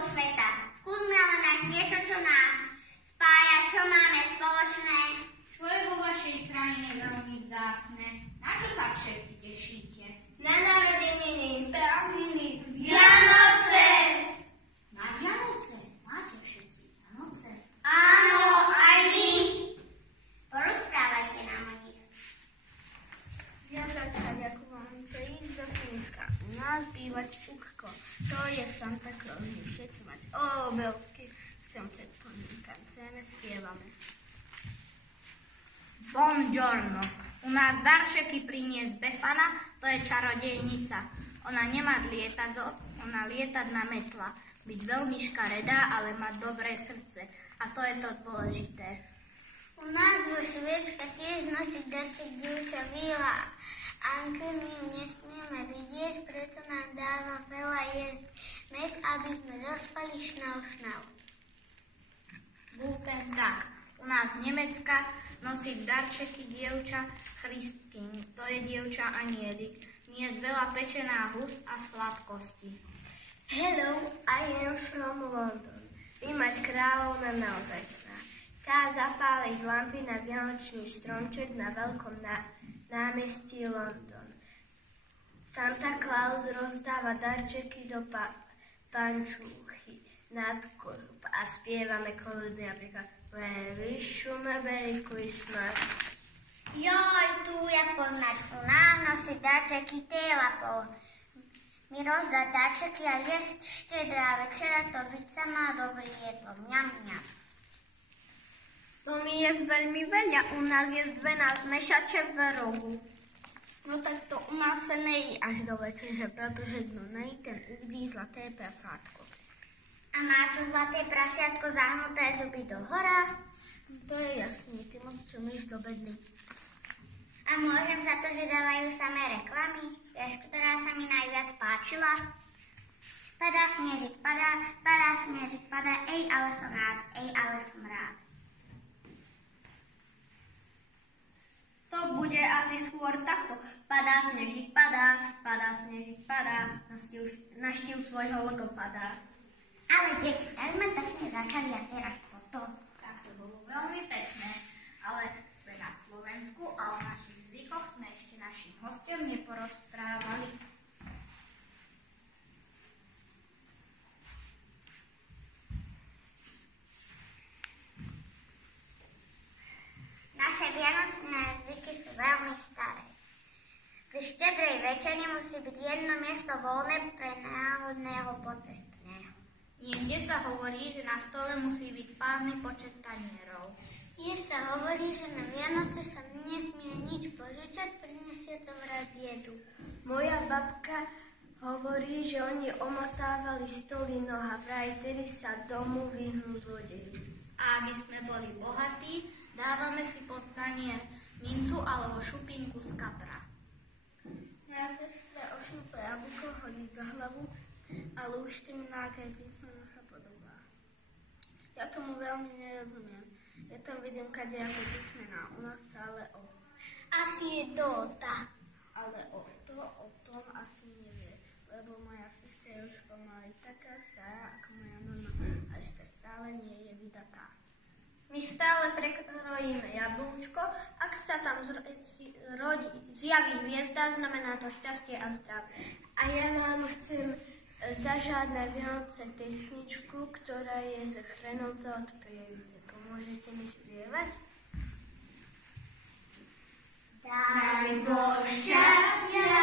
kútov sveta. Skúsme ale nájsť niečo, čo nás spája, čo máme spoločné. Čo je vo vašej krajine veľmi vzácne? Na čo sa všetci tešíte? Na narodeniny, prázdniny, Vianoce. Na Vianoce máte všetci Vianoce? Áno, aj my. Porozprávajte nám o nich. Vianočka ďakujem, príď zo Fínska. U nás bývať Ukko. To je Santa Claus, kde všetci mať obrovský stromček poníkanceme, spievame. Buongiorno. U nás darčeky priniesť Befana, to je čarodejnica. Ona nemá lietadlo, ona lietať na metla. Byť veľmi škaredá, ale mať dobré srdce. A to je to dôležité. U nás vo Švédska tiež nosiť darček dievča Víla. Anke, my ju nesmieme vidieť, preto nám dáva veľa jesť med, aby sme zaspali šnav. Guten Tag. U nás z Nemecka nosiť darčeky dievča Christkin. To je dievča Anielik. Niesť veľa pečená hus a sladkosti. Hello, I am from London. Vymať kráľovna naozajstná. Tá zapáliť lampy na vianočný stromček na veľkom námestí London. Santa Claus rozdáva darčeky do pančúchy nad korub a spievame koledy napríklad We wish you a Merry Christmas. Joj, tu je poznať. U nás nosiť darčeky Télapov. Mi rozdať darčeky a jesť štedrá večera, to byť sama dobrý jedlo. Mňam, mňam. To mi je veľmi veľa. U nás je 12 mešače v rohu. No tak to u nás sa nejí až do večeře, pretože kto nejí, ten uvidí zlaté prasátko. A má to zlaté prasiatko zahnuté zuby do hora? To je jasný, ty moc čumíš do bedny. A môžem za to, že dávajú samé reklamy? Vieš, ktorá sa mi najviac páčila? Padá snežik, padá snežik, padá, ej, ale som rád. To bude asi skôr takto. Padá snežik, padá snežik, padá, naštív svojho logopada. Ale deti, tak sme pekne začali a teraz toto. Tak to bolo veľmi pekné, ale sme na Slovensku a o našich zvykoch sme ešte našim hostom neporozprávali. Naše vianočné zvyky sú veľmi staré. Pri štedrej večeri musí byť jedno miesto voľné pre náhodného pocestného. Niekde sa hovorí, že na stole musí byť párny počet tanierov. Tiež sa hovorí, že na Vianoce sa nesmie nič požičať, prinesie to vraj biedu. Moja babka hovorí, že oni omotávali stoly noha, vraj tedy sa domu vyhnú zlodeji. A aby sme boli bohatí, dávame si pod tanier mincu alebo šupinku z kapra. Ja sestre ošnupe jablko hodí za hlavu, ale už ty mi na aké písmeno sa podobá. Ja tomu veľmi nerozumiem. Ja tam vidím kadejaké písmená, u nás sa ale o. Asi je dota. Ale o tom asi nevie, lebo moja sestra je už pomaly taká stará ako moja mama a ešte stále nie je vydatá. My stále prekrojíme jablúčko, ak sa tam zjaví hviezda, znamená to šťastie a zdravie. A ja vám chcem zažať na Vianoce pesničku, ktorá je z Chrenovca od Prievidze. Pomôžete mi spievať? Daj Boh šťastia,